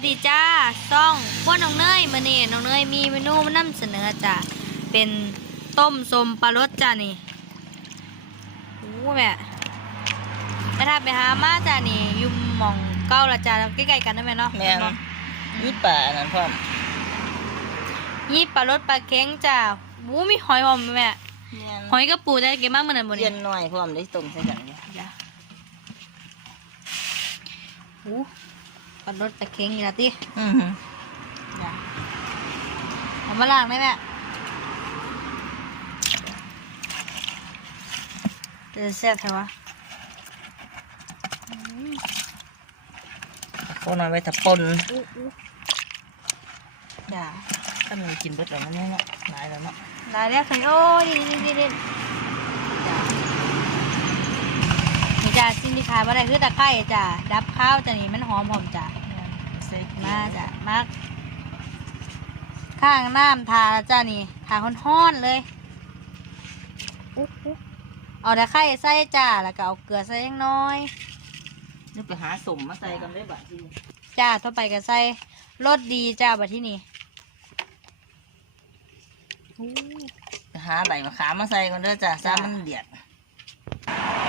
วัสดีจ้าซ่องพวกน้องเนยมื่อนี้น้องเนยมีเมนูมานำเสนอจ้ะเป็นต้มสมปลารสจ้านี่โอ้แม่ไปทาไปหามาจ้านี่อยุ่หมองเก้าละจ้าใกล้ๆกันได้ไหมเนาะแม่นนี่ป่าอันนั้นพร้อมนี่ปลารสปลาเค็งจ้าวูมีหอยหอมไหมแม่แม่นหอยกระปูได้เก็บมากเหมือนกันบนเย็นี้นหน่อยพร้อมได้ต้มใส่กันอยู่จ้ะโอ้ ปลารสปลาเค็งนี่ละติอือหือจ้ะเอามาล้างได้แม่จะแซ่บใช่วะพวกน้อยไว้ถ้าปนจ้ะถ้ามันกินเบิดแล้วมันเนี่ยเนาะหลายแล้วเนาะได้แล้วเคยโอ้ยนี่นี่นี่จ้ะนี่ จ้ะสิ่งที่ขายมาได้คือตะไคร้จ้ะดับข้าวจ้ะนี่มันหอมหอมจ้ะใส่เกมาจ้ะมากข้างน้ำทาจ้ะนี่ทาห้อนๆเลยอุ๊บอุ๊บเอาตะไคร้ใส่จ้ะแล้วก็เอาเกลือใส่ยังน้อยนี่ไปหาสมมาใส่กันได้บัดทีจ้าต่อไปก็ใส่รสดีจ้าบัดที่นี่หาใบมะขามมาใส่กันเด้อจ้ะซ้ามันเดือด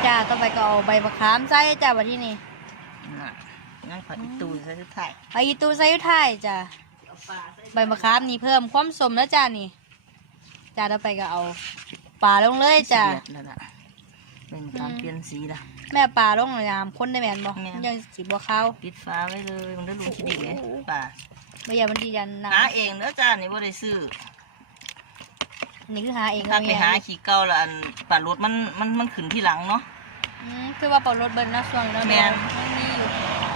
จ้าต่อไปก็เอาใบมะขามใส่จ้าบัดที่นี่น่ะงั้นขออีกตูใส่สุดท้ายใบอีตูใส่อยุทายจ้าใบมะขามนี่เพิ่มความสมแล้วจ้านี่จ้าต่อไปก็เอาปลาลงเลยจ้าเดือดแล้วล่ะเป็นตามเปลี่ยนสีละแม่ปลาลงยามคนได้แม่นบอกแม่นยังสีบัวขาวปิดฟ้าไว้เลยมันได้รู้คิดดีไหมป่าไม่อยากมันดียันนะหาเองเด้อจ้านี่ว่าได้ซื้ออั นนี่คือหาเองถ้าไปหาเอขี้เก่าละอันป่ารถมันมันมันขึ้นที่หลังเนาะอืมคือว่าเป่ารถเบิ้ลนะส่วนแล้วแม่นมันมีอยู่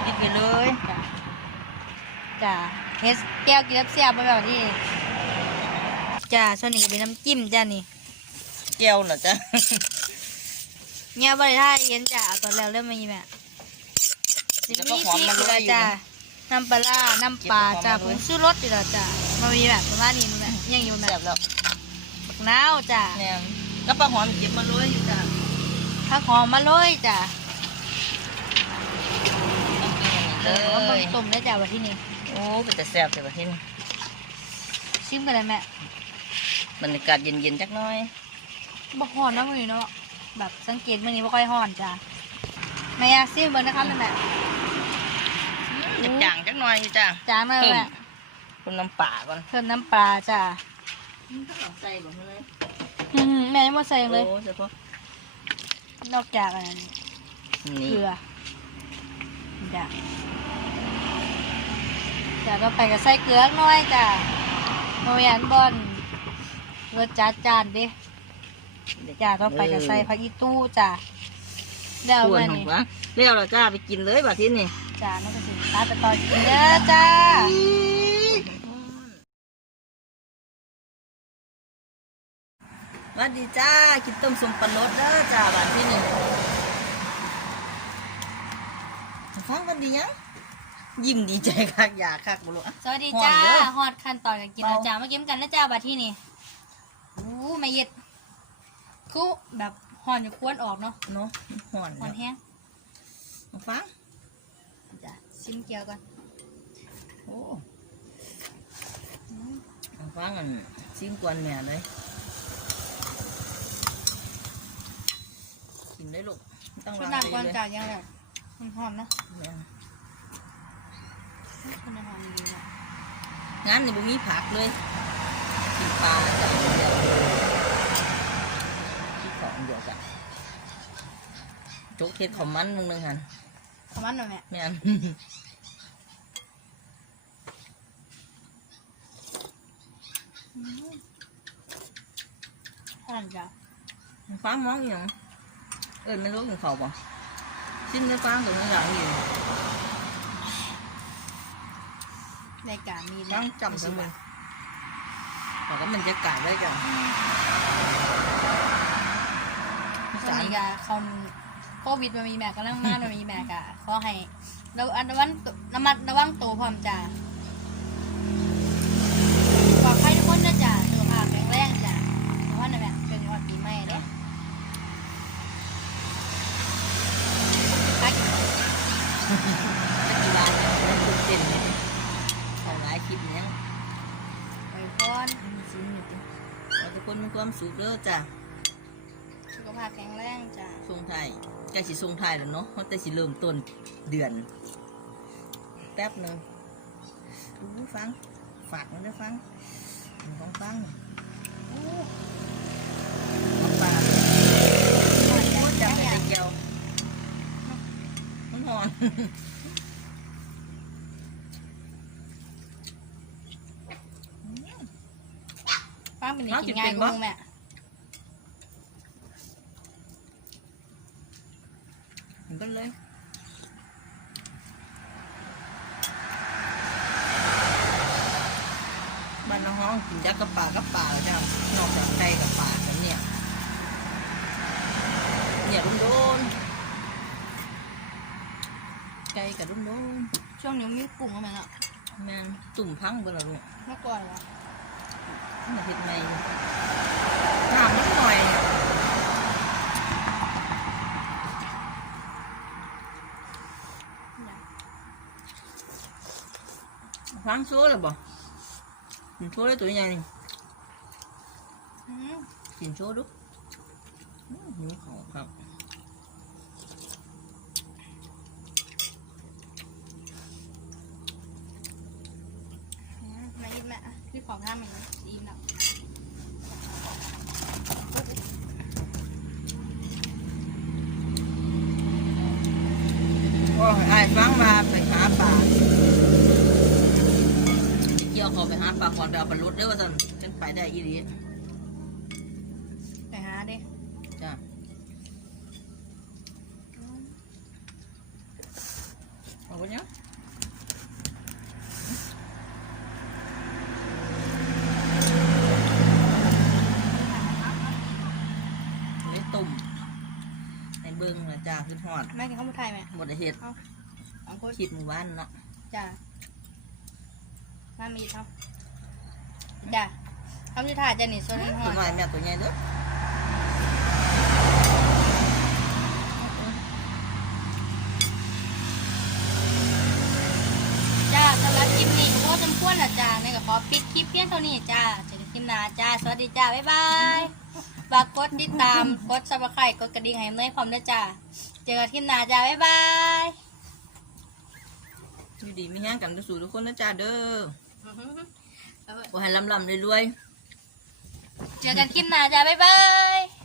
ปิดไปเลยจ้าจ้าเฮสแก้วกินแล้วเสียบไปแบบนี้จ้าส่วนนี้ก็เป็นน้ำจิ้มจ้านี่แก้วเหรอจ้ะเนี่ยบริท่าเย็นจ้าเอาตอนแล้วเริ่มมาอีแม่สิแล้วก็มีหอมพริกมาอยู่ด้วยแล้วอยู่จ้านะน้ำปลาร้าน้ำปลาเก็บจ้าหอมผมาด้วยงชูรสอยู่แล้วจ้ามามีแบบประมาณนี้มั้ยยังอยู่แบแซ่บบแล้วบัก นาวจ้าเนี่ยก็ปลาหอมเก็บมาเลยอยู่จ้ะถ้าหอมมาเลยจ้าเลเออมันยต้มได้จ้าวันที่นี่โอ้เป็นแต่แซ่บแต่ว่าที่นี่ชิมกันเลยแม่บรรยากาศเย็นๆจักหน้อยบ่ฮ้อนเนาะมื้อนี้เนาะแบบสังเกตมื้อนี้บ่ค่อยฮ้อนจ้าแม่อยากซิมเบิ่งนะคะแม่แม่จะจางจักหน้อยอยู่จ้ะจางเลยแม่คุณน้ำป่าก่อน เพิ่มน้ำปลาจ้าใส่บ่เลยอืมแม่ยังบ่ใส่เลย โอ้เฉพาะนอกจากอันนั้นนี่เกลือจ้ะจ้ะก็ไปกับใส่เกลือหน้อยจ้ะโมยันบอนรสจัดจานดิจ้ะก็ไปกับใส่ผักอีตู้จ้ะเดี๋ยวส่วนแม่ของนี่วะเรียวเราจ้าไปกินเลยบัดที่นี่จ้ะนั่นก็สิตาไปต่อกินเด้อจ้า วัสดีจ้ากินต้มสมปลารสเด้อจ้าบัดที่นี่ฟังกันดียังยิ้มดีใจคักอยากคักบ่รู้อะสวัสดีจ้าฮ้อนเด้อฮอดขั้นตอนกันกินแล้วเบาจ้ามากินกันนะจ้าบัดที่นี่อู้ไม่เย็ดคุแบบห่อนอยู่ควนออกเนาะเนาะห่อนห่อนแล้วแห้งมาฟังจ้ะชิมเกี๊ยวก่อนโอ้มาฟังอันซิมกวนแม่เลย กิน ได้ลูกไม่ต้องชุดล้างน้ำก่อนเลยจ้ายังแบบหอมๆเนาะแม่นชุดน้ำหอมดีเนาะงั้นนี่บ่มีผักเลยกินปลาจ้ะเดียวกินของเดียวจ้ะจกเท็ดของมันมึงนึงหันขอมันหน่อยแม่แม่นหอมจ้ะฟ้ามองอหย่าง เอิญไม่รู้กินข้าวป่ะชิ้นได้ฟ้าถึงไม่หลังอยู่รายการมีฟ้างจำทั้งหมดแต่ก็มันจะกาดได้จ้ะสามีกาเขาโควิดมันมีแม่กำลังมามันมีแม่กะขอให้เราอันวันระมัดระวังตัวพร้อมจ้ะปลอดภัยทุกคนนะจ้ะสุขภาพแข็งแรงจ้ะเพราะว่าน่ะแม่เป็นวันปีใหม่เด้ นักกีฬาเลยนักสนเต้เนี่ยทำลายคลิปเนี่ไปพอนชิ้นอยู่ดิขอทุกคนมีความสุขเด้อจ้ะสุขภาพแข็งแรงจ้ะทรงไทยใกล้สิทรงไทยแล้วเนาะเพราะแต่สิเริ่มต้นเดือน แป๊บหนึ่งดูฟัง ฝากมันด้ฟังของฟังโอ้ หอนป้าเป็นเอากิสินง่ายเป็นกบ่ว่าแม่เห็นกันเลยบ้านน้องห้องกินยักษ์กับปลากับปลาแล้วจ้ะนอกจากไก่กับปลากันเนี่ยเนี่ยรุ่มโดน ไก่กับรุ่มโดนช่วงนี้มีปรุงอะไรเนาะแม่นตุ่มพังเบดและลูกเมื่อก่อนละนี่เห็ดไงน้ำนิดหน่อยฟังโซ่หรือบ่กินโซ่ได้ตัวใหญ่นี่อืมกินโซ่ดูอื้อหิวเขาวครับ อืมมาอีกแขอะพี่ขอข้ามอีกนะอีนะก็ไอ้ฟังมาไปหาปลาเกี่ยวเขาไปหาปลาก่อนไปเอาปลารถเด้อว่าจันฉันไปได้ยี่ดีลี ไปหาดิ จ้ะเอาไปเนี้ยเลยตุ่มในเบิ้งนะจ้าคือทอดแม่กินข้าวมันไทยไหมหมดเห็ดเอาคนคิดหมู่บ้านเนาะจ้ามามีครับจ้าคำที่ถ่ายจะหนีโซนหตัวอน้อยแม่ตัวใหญ่เด้อจ้าสำหรับคลิปนี้โคตรจำพวนนะจ้าในกับขอปิดคลิปเพียงเท่านี้จ้าเจอกันคลิปหน้าจ้า สวัสดีจ้า บ๊ายบาย ฝากกดติดตาม กดซับสไครต์กดกระดิ่งให้เนยพร้อมด้วยจ้าเจอกันคลิปหน้าจ้าบ๊ายบายอยู่ดีมีแห้งกันสู่ทุกคนนะจ้าเด้ออื้อหือขอให้ลำลำรวยๆ เจอกันคลิปหน้าจ้าบ๊ายบาย